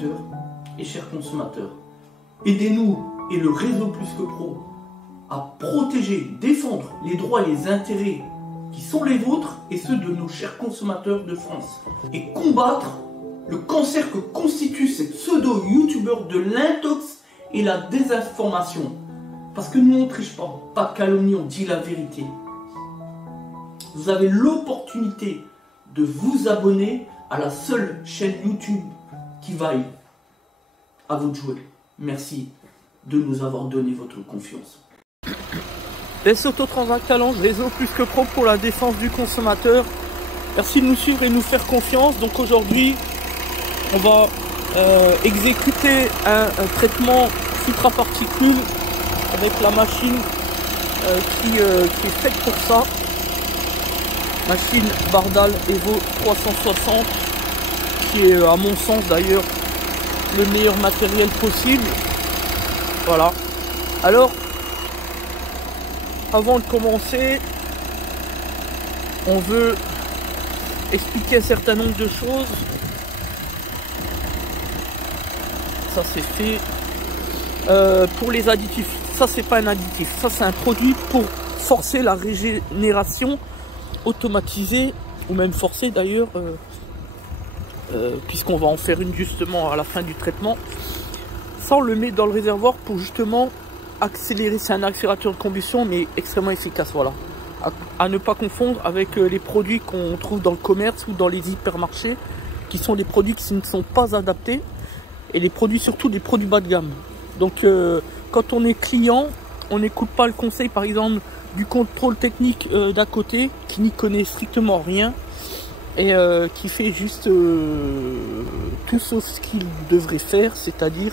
auditeurs et chers consommateurs. Aidez-nous et le réseau Plus que Pro à protéger, défendre les droits et les intérêts qui sont les vôtres et ceux de nos chers consommateurs de France. Et combattre le cancer que constituent ces pseudo-youtubeurs de l'intox et la désinformation. Parce que nous on ne triche pas de calomnie, on dit la vérité. Vous avez l'opportunité de vous abonner à la seule chaîne YouTube qui vaille à vous de jouer. Merci de nous avoir donné votre confiance. Les Autotransact Talange, réseau Plus que Pro pour la défense du consommateur. Merci de nous suivre et nous faire confiance. Donc aujourd'hui, on va exécuter un traitement filtre à particules avec la machine qui est faite pour ça. Machine Bardal Evo 360 qui est à mon sens d'ailleurs le meilleur matériel possible. Voilà. Alors avant de commencer, on veut expliquer un certain nombre de choses. Ça c'est fait. Pour les additifs, ça c'est pas un additif, ça c'est un produit pour forcer la régénération automatisée ou même forcée d'ailleurs, puisqu'on va en faire une justement à la fin du traitement. Ça on le met dans le réservoir pour justement accélérer. C'est un accélérateur de combustion mais extrêmement efficace. Voilà, à ne pas confondre avec les produits qu'on trouve dans le commerce ou dans les hypermarchés, qui sont des produits qui ne sont pas adaptés, et les produits, surtout des produits bas de gamme. Donc quand on est client, on n'écoute pas le conseil par exemple du contrôle technique d'à côté, qui n'y connaît strictement rien et qui fait juste tout sauf ce qu'il devrait faire, c'est-à-dire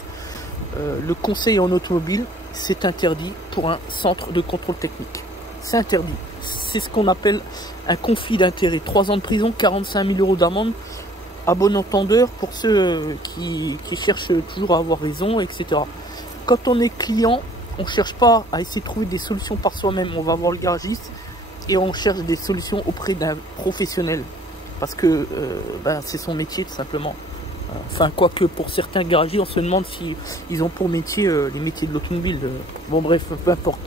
le conseil en automobile. C'est interdit pour un centre de contrôle technique. C'est interdit. C'est ce qu'on appelle un conflit d'intérêts. 3 ans de prison, 45 000 € d'amende. À bon entendeur pour ceux qui cherchent toujours à avoir raison, etc. Quand on est client, on ne cherche pas à essayer de trouver des solutions par soi-même. On va voir le garagiste et on cherche des solutions auprès d'un professionnel. Parce que c'est son métier tout simplement. Enfin, quoique pour certains garagistes, on se demande si ils ont pour métier les métiers de l'automobile. Bon bref, peu importe.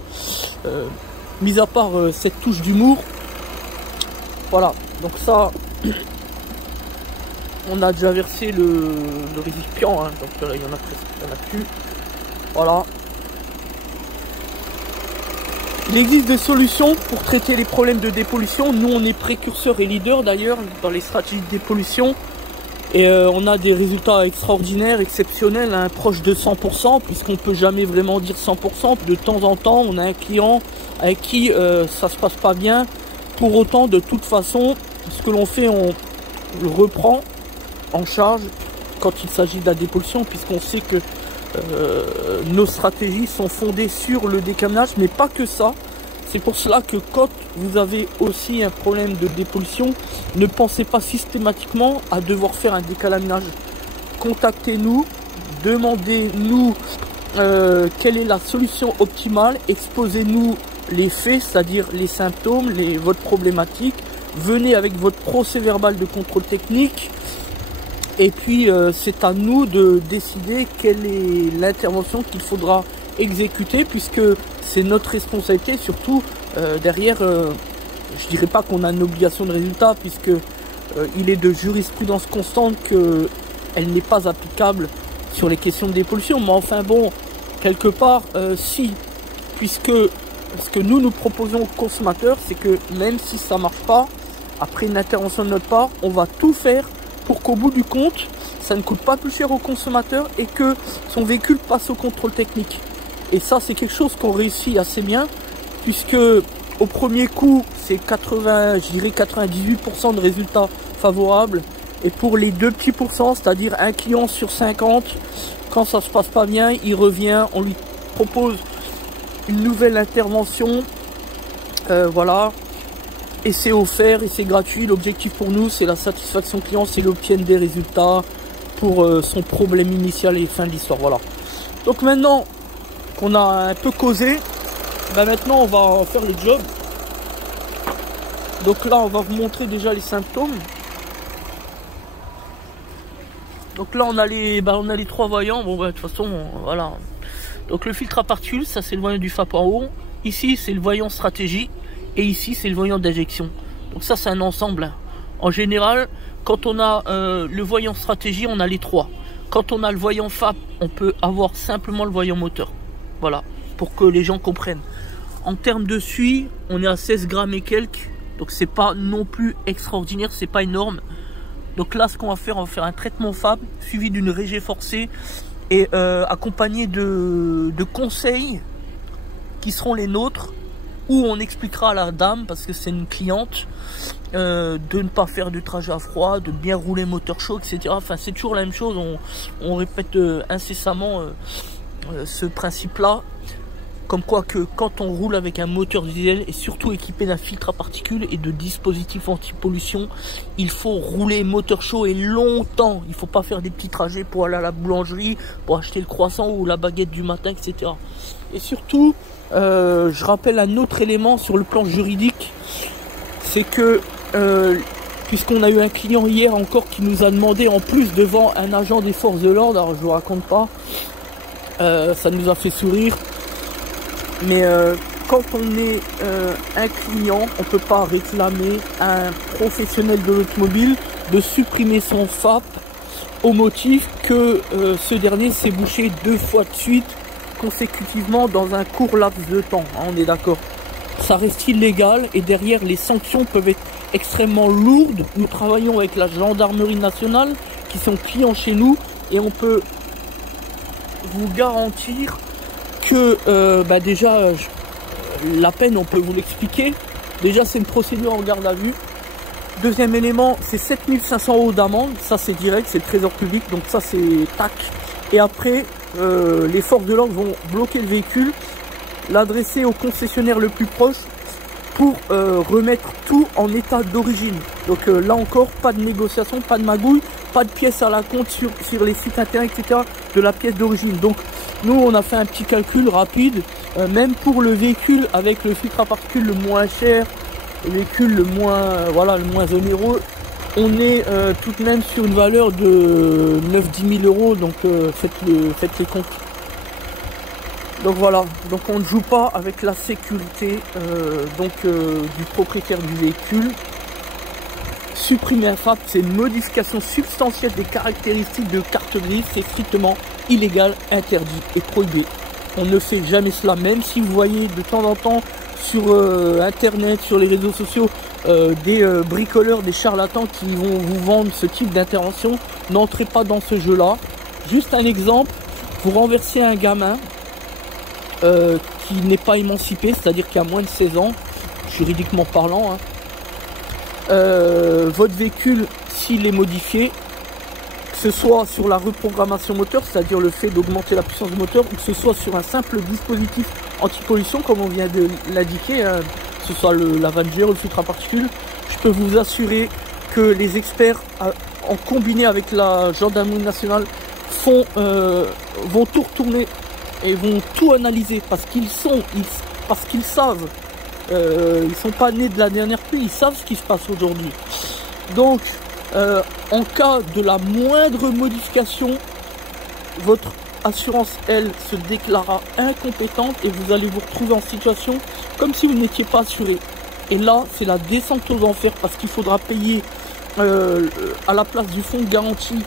Mis à part cette touche d'humour, voilà. Donc ça, on a déjà versé le récipient, hein, donc il y en a plus. Voilà. Il existe des solutions pour traiter les problèmes de dépollution. Nous, on est précurseurs et leaders d'ailleurs dans les stratégies de dépollution. Et on a des résultats extraordinaires, exceptionnels, hein, proches de 100%, puisqu'on ne peut jamais vraiment dire 100%. De temps en temps, on a un client avec qui ça se passe pas bien. Pour autant, de toute façon, ce que l'on fait, on le reprend en charge quand il s'agit de la dépollution, puisqu'on sait que nos stratégies sont fondées sur le décaminage, mais pas que ça. C'est pour cela que quand vous avez aussi un problème de dépollution, ne pensez pas systématiquement à devoir faire un décalaminage. Contactez-nous, demandez-nous quelle est la solution optimale, exposez-nous les faits, c'est-à-dire les symptômes, votre problématique. Venez avec votre procès-verbal de contrôle technique. Et puis c'est à nous de décider quelle est l'intervention qu'il faudra exécuter, puisque c'est notre responsabilité. Surtout derrière, je dirais pas qu'on a une obligation de résultat, puisque il est de jurisprudence constante qu'elle n'est pas applicable sur les questions de dépollution. Mais enfin bon, quelque part si, puisque ce que nous proposons aux consommateurs, c'est que même si ça marche pas, après une intervention de notre part, on va tout faire pour qu'au bout du compte, ça ne coûte pas plus cher au consommateur et que son véhicule passe au contrôle technique. Et ça, c'est quelque chose qu'on réussit assez bien, puisque au premier coup, c'est 98% de résultats favorables. Et pour les 2 petits pourcents, c'est-à-dire un client sur 50, quand ça se passe pas bien, il revient, on lui propose une nouvelle intervention. Voilà. Et c'est offert et c'est gratuit. L'objectif pour nous, c'est la satisfaction client, c'est l'obtenir des résultats pour son problème initial et fin de l'histoire. Voilà. Donc maintenant qu'on a un peu causé, maintenant on va faire le job. Donc là, on va vous montrer déjà les symptômes. Donc là on a les 3 voyants. Bon bah de toute façon voilà. Donc le filtre à particules, ça c'est le voyant du FAP en haut. Ici c'est le voyant stratégie. Et ici c'est le voyant d'injection. Donc ça c'est un ensemble. En général, quand on a le voyant stratégie, on a les 3. Quand on a le voyant FAP, on peut avoir simplement le voyant moteur. Voilà, pour que les gens comprennent. En termes de suie, on est à 16 grammes et quelques. Donc c'est pas non plus extraordinaire, c'est pas énorme. Donc là, ce qu'on va faire, on va faire un traitement FAP suivi d'une régée forcée et accompagné de conseils qui seront les nôtres, où on expliquera à la dame, parce que c'est une cliente, de ne pas faire de trajet à froid, de bien rouler moteur chaud, etc. Enfin, c'est toujours la même chose, on répète incessamment ce principe-là. Comme quoi que quand on roule avec un moteur diesel et surtout équipé d'un filtre à particules et de dispositifs anti-pollution, il faut rouler moteur chaud et longtemps. Il ne faut pas faire des petits trajets pour aller à la boulangerie, pour acheter le croissant ou la baguette du matin, etc. Et surtout, je rappelle un autre élément sur le plan juridique, c'est que puisqu'on a eu un client hier encore qui nous a demandé, en plus devant un agent des forces de l'ordre, alors je vous raconte pas, ça nous a fait sourire. Mais quand on est un client, on ne peut pas réclamer à un professionnel de l'automobile de supprimer son FAP au motif que ce dernier s'est bouché 2 fois de suite consécutivement dans un court laps de temps. Hein, on est d'accord. Ça reste illégal et derrière les sanctions peuvent être extrêmement lourdes. Nous travaillons avec la gendarmerie nationale qui sont clients chez nous et on peut vous garantir que déjà la peine, on peut vous l'expliquer. Déjà c'est une procédure en garde à vue. Deuxième élément, c'est 7500 € d'amende. Ça c'est direct, c'est le trésor public, donc ça c'est tac. Et après les forces de l'ordre vont bloquer le véhicule, l'adresser au concessionnaire le plus proche pour remettre tout en état d'origine. Donc là encore, pas de négociation, pas de magouille, pas de pièces à la compte sur les sites internet, etc. de la pièce d'origine. Donc nous on a fait un petit calcul rapide, même pour le véhicule avec le filtre à particules le moins cher, le véhicule le moins le moins onéreux, on est tout de même sur une valeur de 9-10 000 €, donc faites les comptes. Donc voilà, donc on ne joue pas avec la sécurité du propriétaire du véhicule. Supprimer un FAP, c'est une modification substantielle des caractéristiques de carte grise, c'est strictement illégal, interdit et prohibé. On ne fait jamais cela, même si vous voyez de temps en temps sur internet, sur les réseaux sociaux, des bricoleurs, des charlatans qui vont vous vendre ce type d'intervention. N'entrez pas dans ce jeu-là. Juste un exemple, vous renversez un gamin qui n'est pas émancipé, c'est-à-dire qui a moins de 16 ans, juridiquement parlant, hein. Votre véhicule, s'il est modifié, que ce soit sur la reprogrammation moteur, c'est-à-dire le fait d'augmenter la puissance du moteur, ou que ce soit sur un simple dispositif anti-pollution, comme on vient de l'indiquer, hein, que ce soit la vanne ou le filtre à particules, je peux vous assurer que les experts, en combiné avec la gendarmerie nationale, vont tout retourner et vont tout analyser parce qu'ils savent. Ils sont pas nés de la dernière pluie, ils savent ce qui se passe aujourd'hui. Donc, en cas de la moindre modification, votre assurance, elle, se déclarera incompétente et vous allez vous retrouver en situation comme si vous n'étiez pas assuré. Et là, c'est la descente aux enfers parce qu'il faudra payer à la place du fonds de garantie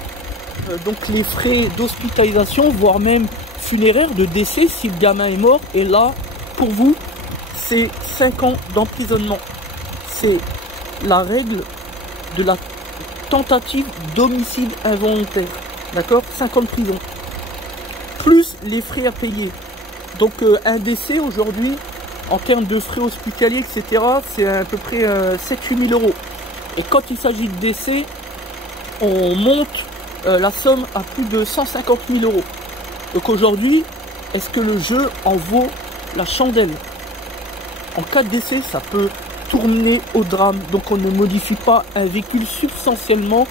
donc les frais d'hospitalisation, voire même funéraire, de décès si le gamin est mort. Et là, pour vous, c'est 5 ans d'emprisonnement. C'est la règle de la tentative d'homicide involontaire. D'accord, 5 ans de prison. Plus les frais à payer. Donc un décès aujourd'hui, en termes de frais hospitaliers, etc., c'est à peu près 7-8 000 €. Et quand il s'agit de décès, on monte la somme à plus de 150 000 €. Donc aujourd'hui, est-ce que le jeu en vaut la chandelle? En cas de décès, ça peut tourner au drame. Donc on ne modifie pas un véhicule substantiellement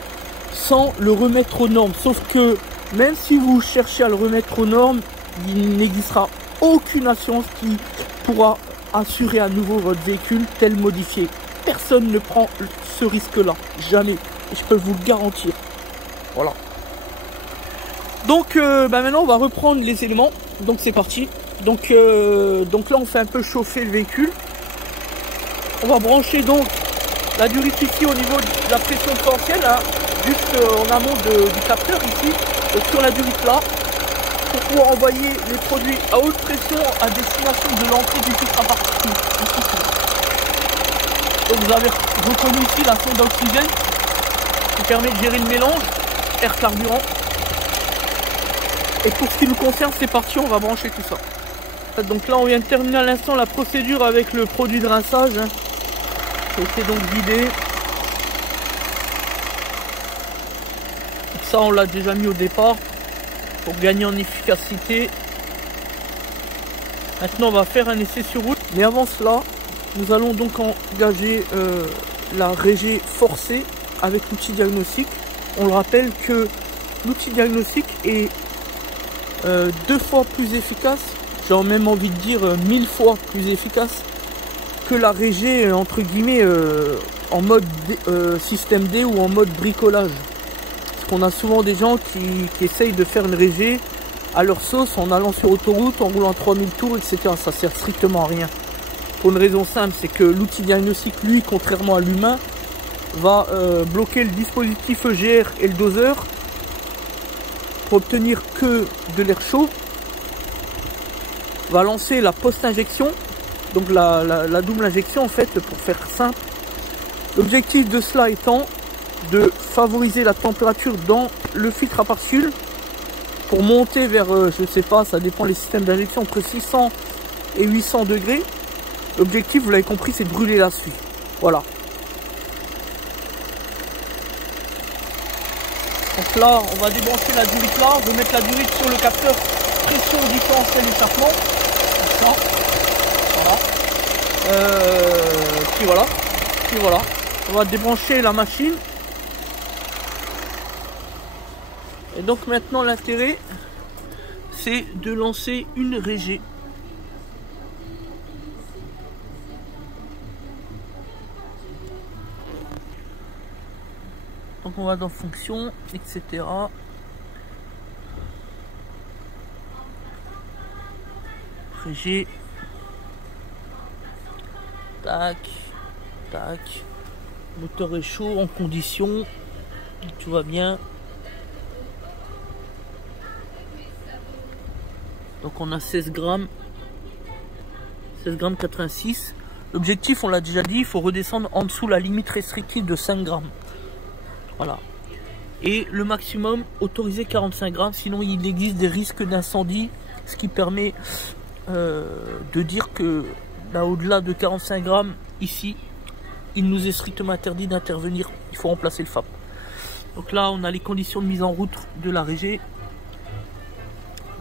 sans le remettre aux normes. Sauf que même si vous cherchez à le remettre aux normes, il n'existera aucune assurance qui pourra assurer à nouveau votre véhicule tel modifié. Personne ne prend ce risque-là. Jamais. Et je peux vous le garantir. Voilà. Donc maintenant on va reprendre les éléments. Donc c'est parti. Donc là on fait un peu chauffer le véhicule. On va brancher donc la durite ici au niveau de la pression potentielle, hein, juste en amont du capteur ici, sur la durite là, pour pouvoir envoyer les produits à haute pression à destination de l'entrée du filtre à particules. Donc vous avez reconnu ici la sonde d'oxygène qui permet de gérer le mélange air carburant. Et pour ce qui nous concerne, c'est parti, on va brancher tout ça. Donc là on vient de terminer à l'instant la procédure avec le produit de rinçage, hein. Qui a été donc vidé. Donc ça on l'a déjà mis au départ pour gagner en efficacité. Maintenant on va faire un essai sur route. Mais avant cela, nous allons donc engager la régée forcée avec l'outil diagnostic. On le rappelle que l'outil diagnostic est 2 fois plus efficace, j'ai même envie de dire 1000 fois plus efficace que la régée entre guillemets en mode système D ou en mode bricolage. Parce qu'on a souvent des gens qui essayent de faire une régée à leur sauce en allant sur autoroute, en roulant 3000 tours, etc. Ça sert strictement à rien. Pour une raison simple, c'est que l'outil diagnostic, lui, contrairement à l'humain, va bloquer le dispositif EGR et le doseur pour obtenir que de l'air chaud, va lancer la post-injection, donc la double injection en fait, pour faire simple. L'objectif de cela étant de favoriser la température dans le filtre à particules pour monter vers, je sais pas, ça dépend les systèmes d'injection, entre 600 et 800 degrés. L'objectif, vous l'avez compris, c'est de brûler la suie. Voilà. Donc là, on va débrancher la durite là, remettre la durite sur le capteur pression différentiel échappement. Voilà. Puis voilà. Puis voilà. On va débrancher la machine. Et donc maintenant l'intérêt, c'est de lancer une régée. Donc on va dans fonction, etc. Régée. Tac. Tac. Moteur est chaud, en condition. Tout va bien. Donc on a 16 grammes. 16 grammes 86. L'objectif, on l'a déjà dit, il faut redescendre en dessous la limite restrictive de 5 grammes. Voilà. Et le maximum autorisé 45 grammes, sinon il existe des risques d'incendie, ce qui permet de dire que au-delà de 45 grammes, ici, il nous est strictement interdit d'intervenir. Il faut remplacer le FAP. Donc là, on a les conditions de mise en route de la régée.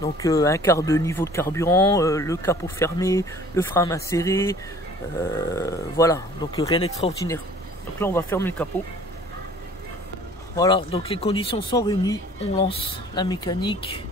Donc un quart de niveau de carburant, le capot fermé, le frein à main serré. Voilà, donc rien d'extraordinaire. Donc là, on va fermer le capot. Voilà, donc les conditions sont réunies, on lance la mécanique.